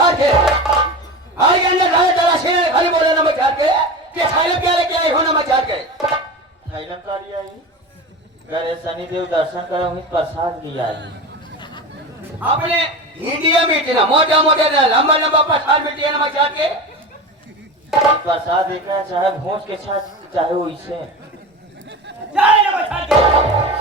नमस्कार के आज के अंदर राजा तलाशी ने खाली बोला नमस्कार के कि थाईलम क्या लेके आई हो नमस्कार के थाईलम का लिया आई गए शनिदेव दर्शन करे वहीं प्रसाद लिया आई आपने इंडिया मीठी ना मोटा मोटा ना लंबा लंबा प्रसाद मिट्टी है नमस्कार के प्रसाद देखा चाहे भोज के साथ चाहे वैसे जय नमस्कार के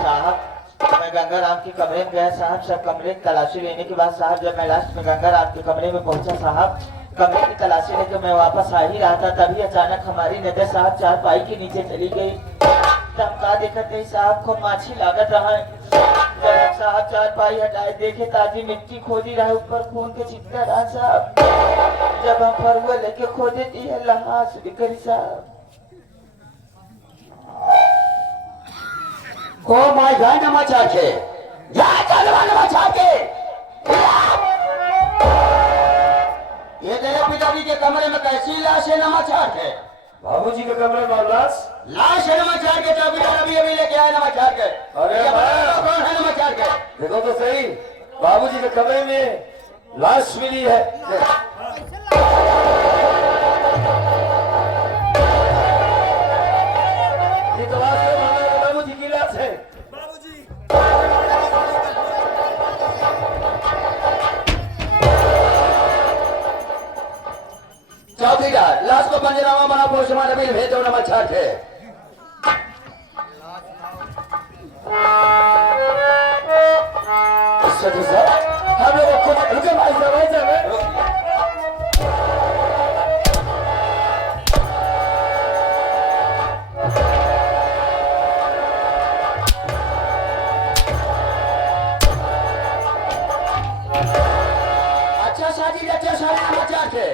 साहब मैं गंगा राम के कमरे में गया साहब सब कमरे की तलाशी लेने के बाद साहब जब मैं लास्ट में गंगा राम के कमरे में पहुंचा साहब कमरे की तलाशी लेकर मैं वापस आ ही रहा था तभी अचानक हमारी नजर साहब चारपाई के नीचे चली गई तब का देखा नहीं साहब को माछी लागत रहा है जब हम साहब चारपाई हटाए देखे ताजी मिट्टी खोदी रहा ऊपर खून के चिपका रहा साहब जब हम फरुआ लेके खोदे दी है लाश बिकरी साहब को माय गॉड नमस्कार के जा चलवा नमस्कार के ये तेरे पिताजी के कमरे में कैसी लाश है नमस्कार के बाबूजी के कमरे में लाश है नमस्कार के चौकीदार अभी अभी लेके आए नमस्कार के अरे वाह! कौन है नमस्कार के देखो तो सही बाबूजी के कमरे में लाश मिली है ये तो वास्तव में हमारे बाबूजी की लाश है चौकीदार लाश को पंजरामा बना पोस्टमार्टम अभी भेज दो नमस्कार के हम लोग खुद रुके भाई साहब अच्छा शादी नमस्कार के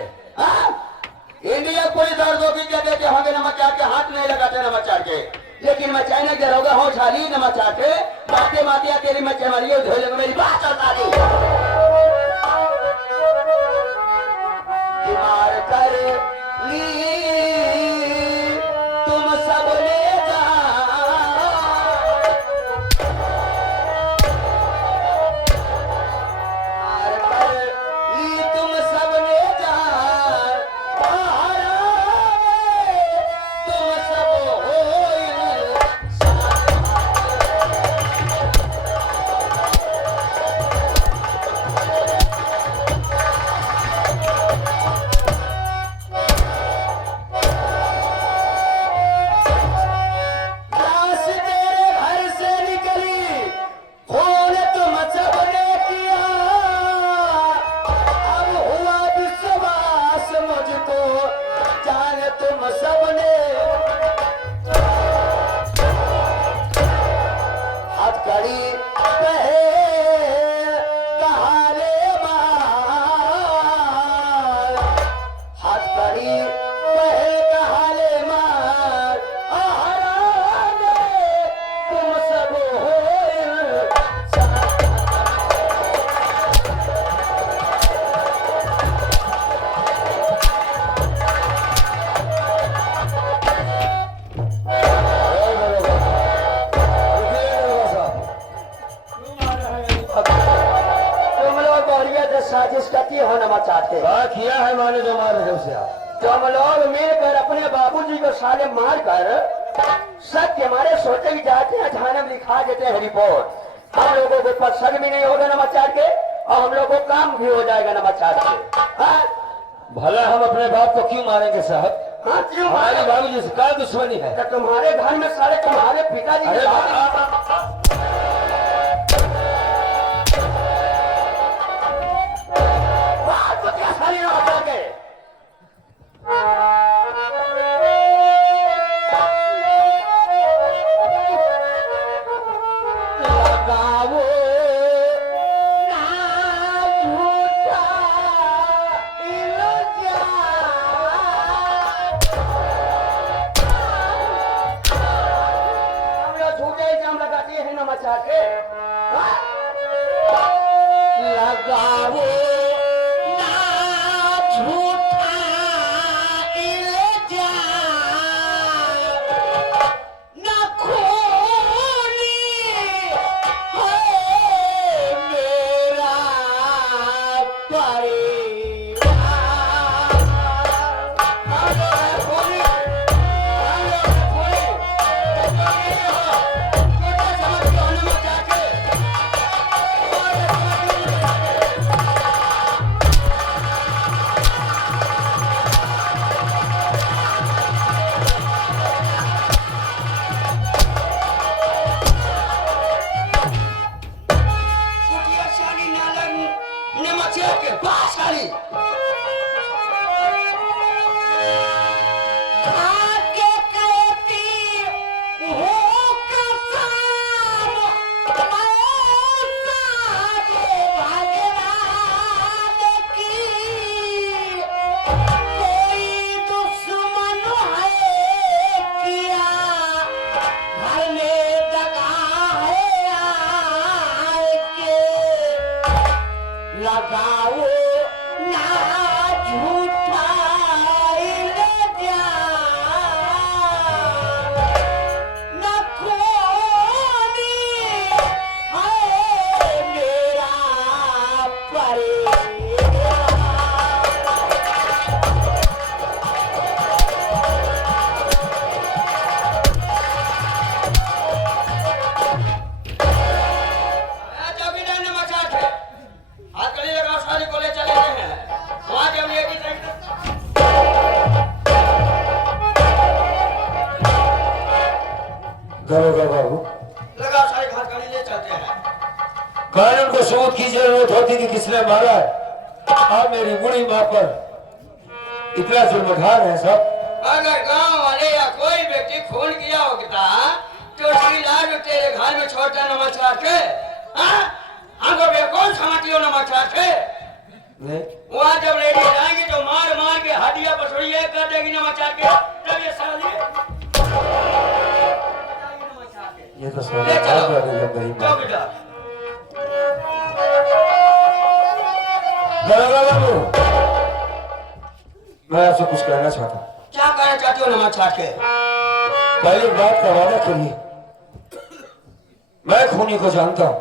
इंडिया पुलिस और दो विद्या देते होंगे नमस्कार के हाथ नहीं लगाते नमस्कार के लेकिन मैं चाइना के रहोगा हो शाली नमस्कार के बातें मातिया तेरी मैं चमारियो धोए मेरी बात चलता दी मार कर ली तुम सब ले जा मार कर ली तुम सब ले जा तुम सब लाश तेरे घर से निकली खून तुम सबने किया अब हुआ विश्वास मुझको जान तुम सबने हथकड़ी कहे कहाले मार हथकड़ी कहे कहाले मार आहराने तुम सब होए तुम लोग बोलिए तो साजिश करती हो ना चाहते क्या किया है माने जो मार रहे उसे आप तुम लोग मिलकर अपने बाबूजी को साले मार कर सत्य हमारे सोचे की जाते हैं थाने में लिखा देते हैं रिपोर्ट हम लोगों को ऊपर शक भी नहीं होगा नमस्कार के और हम लोगों को काम भी हो जाएगा नमस्कार के हाँ? भला हम अपने बाप को क्यों मारेंगे साहब हाँ, क्यों हमारे मारे? बाबूजी से क्या दुश्मनी है तो तुम्हारे घर में सारे तुम्हारे पिताजी अरे की बाप! बात को क्या साली नमस्कार के लगाओ ना झूठा इल्जाम हम लोग झूठे इल्जाम लगाते हैं नमस्कार के हाँ? लगाओ ना झूठा इल्जाम ना खूनी है मेरा परिवार बात साली आके कहती हो कसम ऐसा जो भगवान की कोई दुश्मन है किया घर में दगा है आके लगाओ ना झूठा इल्जाम न खोनी है मेरा चौकीदार ने मचा के हाथ गले लगाओ साली को ले चले गए हैं वहां जब लेडी दरोगा बाबू लगाओ साली हाथ गले ले चलते हैं कानून को सबूत की जरूरत होती कि किसने मारा है। आप मेरी बुढ़ी माँ पर इतना जुल्म उठा रहे हैं सब। अगर गांव वाले या कोई व्यक्ति खून किया होता तो उसकी लाज तेरे घर में छोड़ता नमस्कार के हाँ? हमको बेकौन समझती हो नमस्कार के नहीं वहाँ जब लेडी जाएंगी तो मार मार के हड्डियां पसड़िए कर देगी नमस्कार के तब ये साली ये तो ले समझ चलो गई बात। चौकीदार दरोगा बाबू मैं आपसे कुछ कहना चाहता हूँ। क्या कहना चाहते हो नमस्कार के पहली बात का वादा करिए। मैं खूनी को जानता हूँ।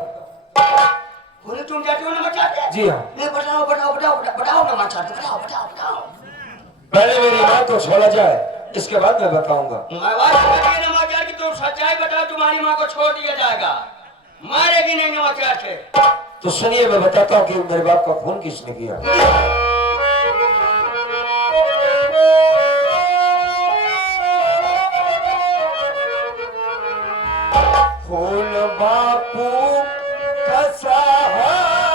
बोले तुम जाते हो नमस्कार के जी हाँ। नहीं बताओ बताओ बताओ बताओ नमस्कार के बताओ बताओ बताओ पहले मेरी माँ को छोड़ा जाए इसके बाद मैं बताऊंगा। मैं वादा करिए नमस्कार की तुम सच्चाई बताओ तुम्हारी माँ को छोड़ दिया जाएगा मारेगी नहीं नमस्कार के तो सुनिए मैं बताता हूँ कि मेरे बाप का खून किसने किया। खून बापू का सहार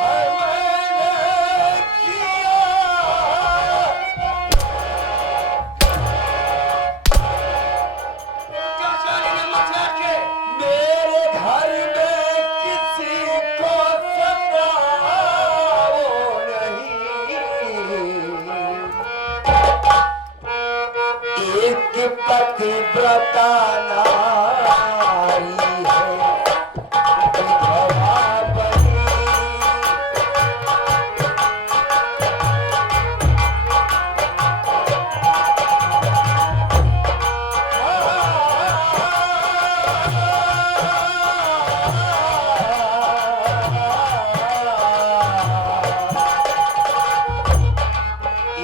है मैंने किया। क्या सारी नमस्कार के मेरे घर में किसी को सताओ नहीं। एक पतिव्रता नारी है विधवा बनी।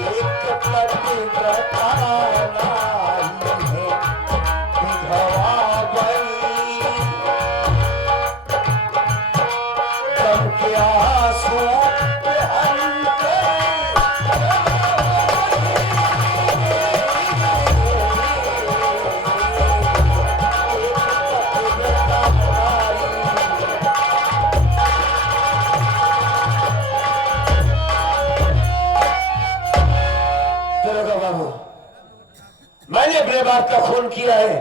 एक पतिव्रता नारी है विधवा बनी। तब के आंसू के दरोगा बाबू मैंने अपने बाप का खून किया है।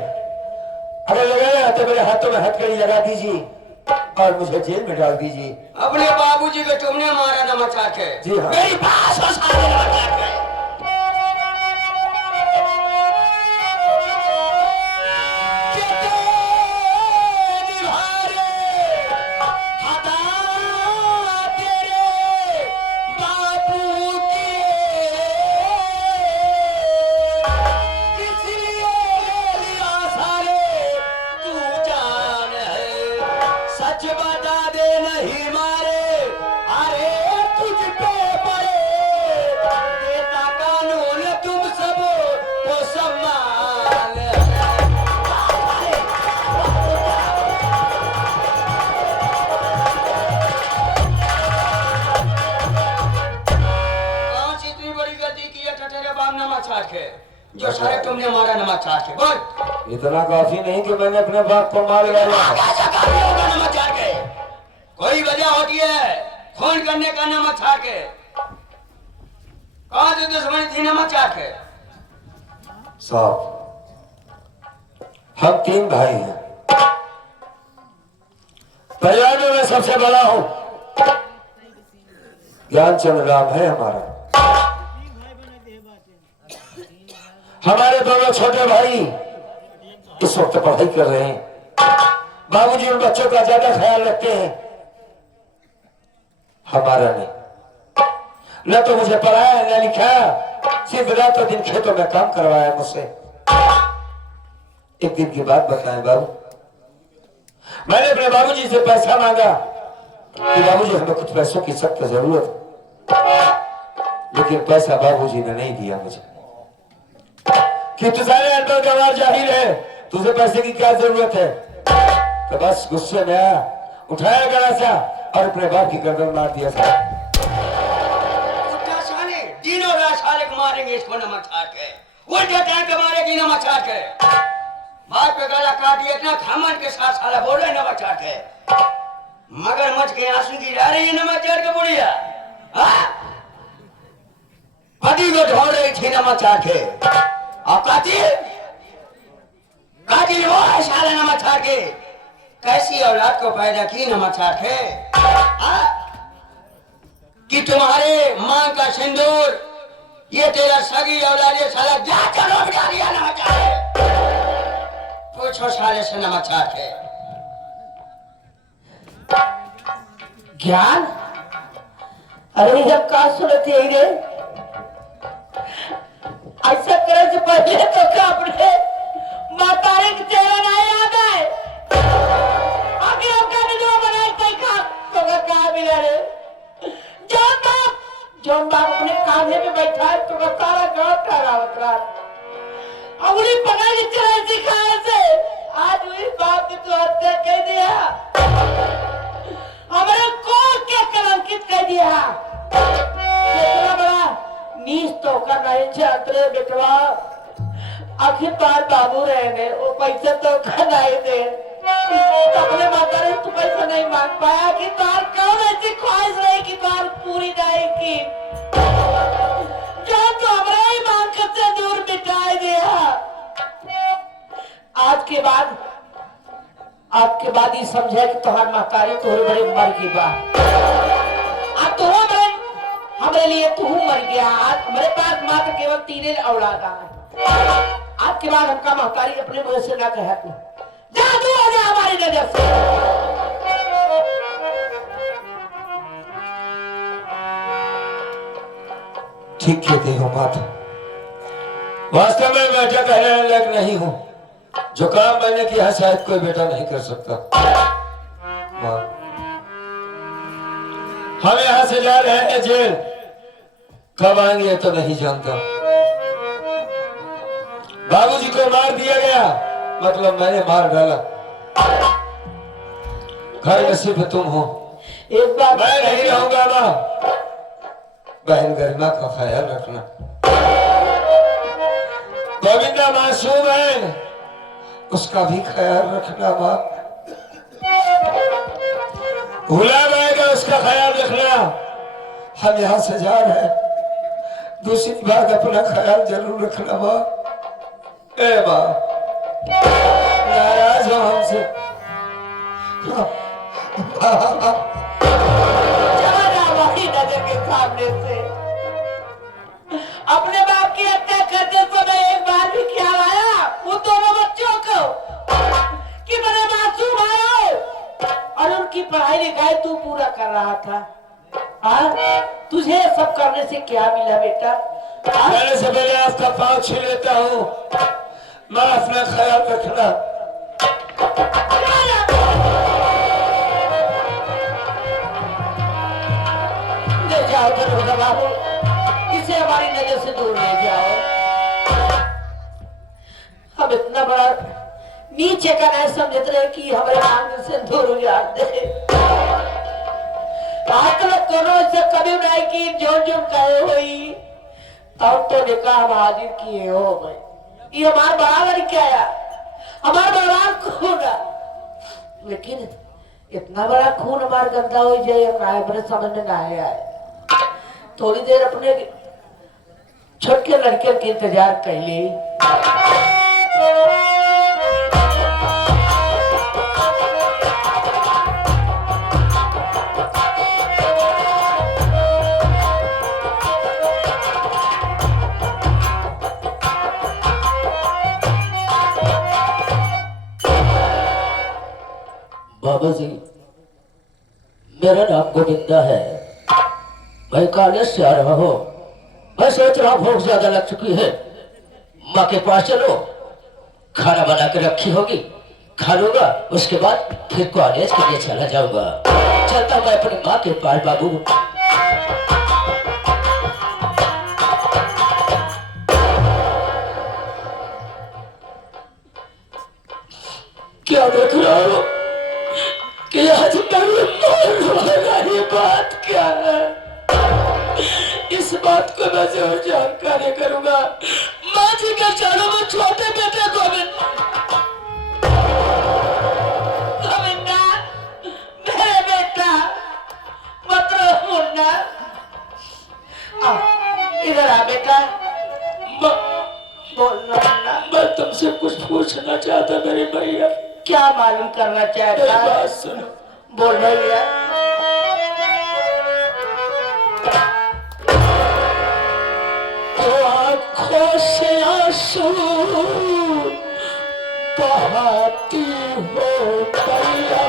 अगर लगाया तो मेरे हाथों में हथकड़ी लगा दीजिए और मुझे जेल में डाल दीजिए। अपने बाबूजी को तुमने मारा नमस्कार के जी हाँ। मेरी बात हो सारे नमस्कार के सच बता दे नहीं मारे अरे तुझ पे पड़े देता कानून तुम सब को सम्मान कौन सी इतनी बड़ी गलती की है ठठेरे बाप नमस्कार के जो सारे तुमने मारा नमस्कार के बोल इतना काफी नहीं कि मैंने अपने बाप को मार डाला। कैसा काफी होगा नमस्कार के कोई वजह होती है फोन करने का नमक छा के कहा जो दुश्मनी थी नमक चाट के साहब हम 3 भाई हैं, परिवार में मैं सबसे बड़ा हूं। ज्ञानचंद राम है हमारा, हमारे दोनों छोटे भाई इस वक्त पढ़ाई कर रहे हैं। बाबूजी उन बच्चों का ज्यादा ख्याल रखते हैं, हमारा नहीं। न तो मुझे पढ़ाया न लिखाया, सिर्फ रातों दिन खेतों में काम करवाया मुझसे। एक दिन की बात बताएं बाबू, मैंने अपने बाबूजी से पैसा मांगा कि बाबूजी हमें कुछ पैसों की सख्त जरूरत है, लेकिन पैसा बाबूजी ने नहीं दिया मुझे कि तू सारे अनपढ़ गंवार जाहिल है, तुझे पैसे की क्या जरूरत है। तो बस गुस्से में आया, उठाया गलासा और अपने बाप की गर्दन मार दिया था। उल्टा साले दिनों रात साले को मारेंगे इसको नमक छाट के, उल्टे टाइम पे मारेगी नमक छाट के। बाप पे गला काट दिया, इतना खामन के साथ साला बोल रहे नमक छाट के, मगर मच के आंसू गिरा रही है नमक छाट के बुढ़िया। पति को ढोल रही थी नमक छाट के, और कातिल कातिल वो है साले नमक छाट के। कैसी औलाद को पैदा की नमक छाट के कि तुम्हारे मां का सिंदूर ये तेरा सगी औलाद ये साला जाकर लौट कर दिया नमक छाट के। पूछो साले से नमक छाट के। ज्ञान, अरे जब का सुनती है रे, ऐसा करे से पहले तो क्या अपने मातारे के चेहरा नहीं याद है। आगे आपका जो बनाए देखा तो क्या मिला रे। जॉन बाप अपने कांधे पे बैठा है तो सारा गांव ठहरावत रहा। अगली पकड़ के चले सिखाए से आज वही बाप की तो हत्या कर दिया, हमारे को क्या कलंकित कर दिया। इतना बड़ा नीच तो का नहीं छात्र बेटवा, आखिर बार बाबू रहने वो पैसा तो का नहीं दे, अपने माता ने तू पैसा नहीं मांग पाया कि तार कौन ऐसी ख्वाहिश रही कि तार पूरी नहीं की, जो तो हमारे ही मांग कर से दूर मिटाई दिया। आज के बाद ये समझे कि तुम्हारी महतारी तोहरे बड़े मर गई बा, अब तो हमारे लिए तू मर गया। आज हमारे पास मात्र केवल 3 औलाद है। आज के बाद हमका महतारी अपने मुंह से ना कहे तू जा, तू आ जा हमारी नजर से। ठीक कहते हो माता, वास्तव में मैं क्या कहने लायक नहीं हूं। जो काम मैंने किया शायद कोई बेटा नहीं कर सकता। मां, हम यहां से जा रहे हैं जेल, कब आएंगे तो नहीं जानता। बाबूजी को मार दिया गया, मतलब मैंने मार डाला। घर नसीब तुम हो, एक बार मैं नहीं रहूंगा। मां, बहन गरिमा का ख्याल रखना। गोविंदा मासूम है, उसका भी ख्याल रखना। मां, गुलाब आएगा, उसका ख्याल रखना। हम यहाँ से जा रहे हैं, दूसरी बात अपना ख्याल जरूर रखना। मां, ए मां, नाराज हो हमसे? नजर के सामने से अपने बाप की हत्या करते समय एक बार भी ख्याल आया वो दोनों बच्चों को कि मेरे मासूम आए और उनकी पढ़ाई लिखाई तू पूरा कर रहा था। तुझे सब करने से क्या मिला बेटा? जाने से पहले आपका पाँव छू लेता हूँ। मां, अपना ख्याल रखना। ले जाओ दरोगा बाबू, इसे हमारी नजर से दूर ले जाओ। हम इतना बड़ा नीचे का नहीं समझते रहे कि हमारे मांग से दूर हो जाते। करो से कभी नहीं की जो जो कहे हुई तब तो निकाह हम हाजिर किए हो भाई। ये हमारा बराबर क्या है, हमारा बराबर होगा, लेकिन इतना बड़ा खून हमार गंदा हो जाए हमरा अपने समझ में ना आया है। थोड़ी देर अपने छोटे लड़के के इंतजार कर ली। बाबा जी, मेरा नाम गोविंदा है, मैं कॉलेज से आ रहा हूँ। मैं सोच रहा हूँ भूख ज्यादा लग चुकी है, माँ के पास चलो, खाना बना के रखी होगी, खा लूंगा, उसके बाद फिर कॉलेज के लिए चला जाऊंगा। चलता मैं अपनी माँ के पास बाबू। क्या देख रहा हो कि आज ये बात क्या है? इस बात को मैं जरूर जानकारी करूंगा। माँ जी के चरणों में छोटे बेटे गोविंदा, मेरे बेटा मतलब मुन्ना, इधर आ बेटा। बोलना मुन्ना। मैं तुमसे कुछ पूछना चाहता मेरे भैया। क्या मालूम करना चाहता है? बात सुनो। बोल भैया। तो आँखों से आंसू बहाती हो भैया,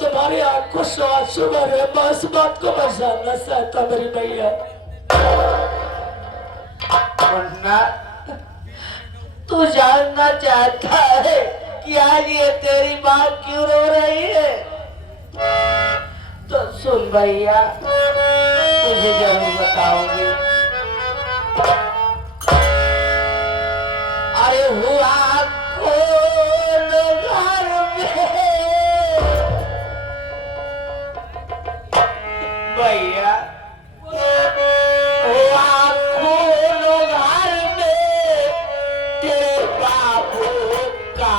तुम्हारी आंखों से आंसू भरे, बस बात को मैं जानना चाहता मेरी भैया। वरना तू जानना चाहता है कि आज ये तेरी माँ क्यों रो रही है? तो सुन भैया, तुझे जरूर बताऊंगी। अरे हुआ भैया, घर में तेरे बाबू का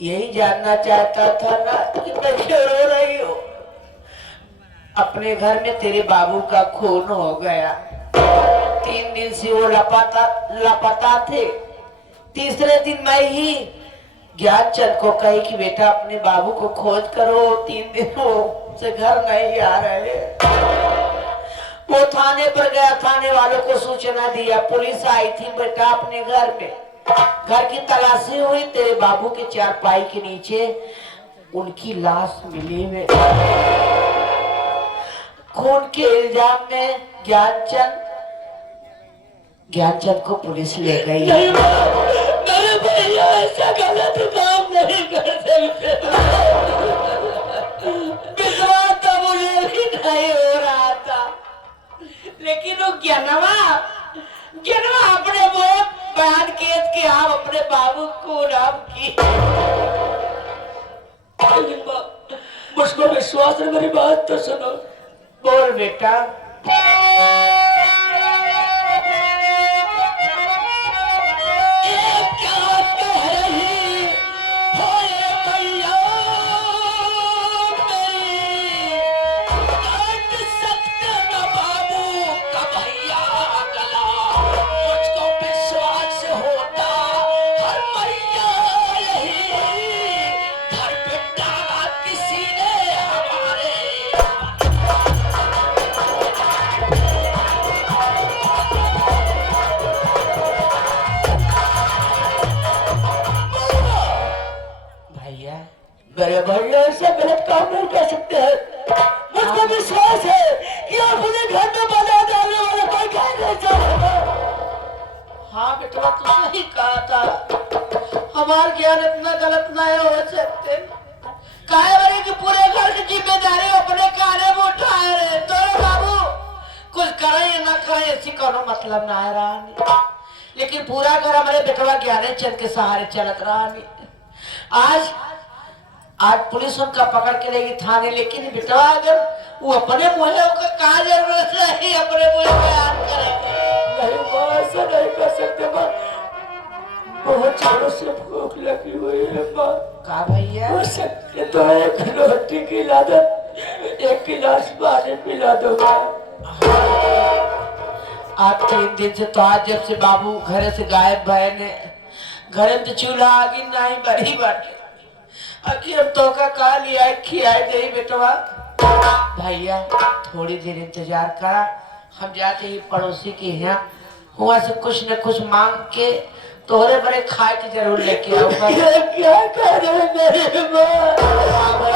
यही जानना चाहता था ना कि कैसे रो रही हो। अपने घर में तेरे बाबू का खून हो गया। 3 दिन से वो लापता थे। तीसरे दिन मैं ही ज्ञानचंद को कही कि बेटा अपने बाबू को खोज करो, 3 दिन हो से घर नहीं आ रहे। वो थाने पर गया, थाने वालों को सूचना दिया, पुलिस आई थी बेटा अपने घर में, घर की तलाशी हुई, तेरे बाबू के चारपाई के नीचे उनकी लाश मिली है। खून के इल्जाम में ज्ञानचंद को पुलिस ले गई। नहीं मेरे भैया ऐसा गलत काम नहीं कर सकते। विश्वास तो मुझे भी नहीं हो रहा था, लेकिन वो ज्ञानवा अपने वो बयान केस के आप अपने बाबू को नाम की। मुझको विश्वास है, मेरी बात तो सुनो। बोल बेटा। मेरे भैया ऐसा गलत काम नहीं कर सकते हैं। मुझको विश्वास है कि आप मुझे घर में बना डालने वाला कोई घर नहीं चाहेगा। हाँ बेटा तू सही कहा था, हमारे ज्ञान इतना गलत नहीं हो सकते। काहे बने कि पूरे घर की जिम्मेदारी अपने काने में उठाए रहे, तो बाबू कुछ करे या ना करे ऐसी कोनो मतलब ना है रहा, लेकिन पूरा घर हमारे बेटवा ज्ञानचंद के सहारे चलत रहा। आज पुलिस उनका पकड़ के लेगी थाने, लेकिन बेटवा अगर वो अपने मुँह का कहा जरूरत नहीं, अपने मुँह बयान करेंगे। नहीं माँ ऐसा नहीं कर सकते माँ, बहुत जोरों से भूख लगी हुई है माँ। कहा भैया हो सकते तो एक रोटी की लादत 1 गिलास पानी पिला दो माँ। आज 3 दिन से तो आज जब से बाबू घर से गायब भय ने, घर में तो चूल्हा आगे नहीं बड़ी बाटे, अभी हम तो का लिया खियाई दे बेटवा। भैया थोड़ी देर इंतजार करा, हम जाते ही पड़ोसी के यहाँ हुआ से कुछ न कुछ मांग के तोहरे बड़े खाए के जरूर लेके आऊंगा। क्या करे मेरे माँ,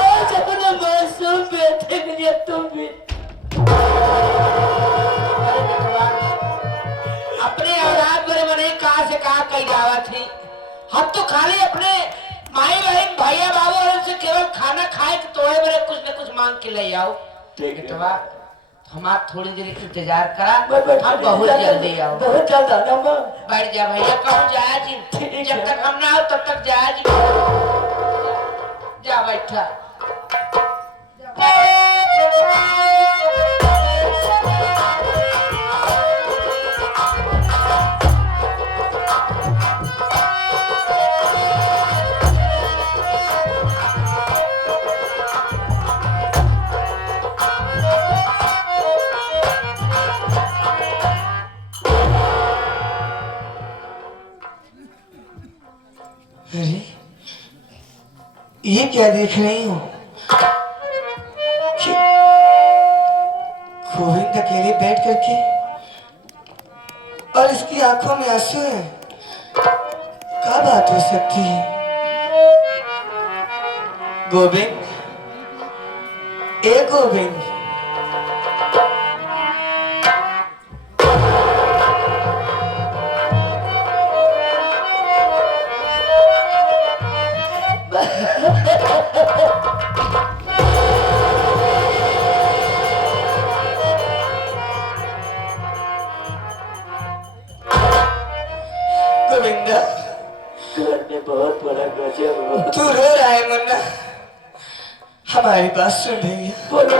आज अपने मासूम बेटे के लिए तुम भी। अरे बेटवा अपने औलाद बड़े बने कहाँ से कहाँ कही जावा थी, हम तो खाली अपने माई बहन भैया बाबू और उनसे केवल खाना खाए तो तोड़े बड़े कुछ न कुछ मांग के ले आओ। बेटवा हमारा थोड़ी देर इंतजार करा, हम बहुत जल्दी आओ। बहुत जल्द आना माँ। बैठ जा भैया, कहूँ जाया जी, जब तक हम ना हो तब तक जाया जी। जा बैठा। अरे ये क्या देख रही हूँ कि गोविंद अकेले बैठ करके और इसकी आंखों में आंसू है, क्या बात हो सकती है? गोविंद, ए गोविंद, गोविंदा, घर में बहुत बड़ा गजब हो। तू रो रहा है मुन्ना, हमारी बात सुन भैया। बोलो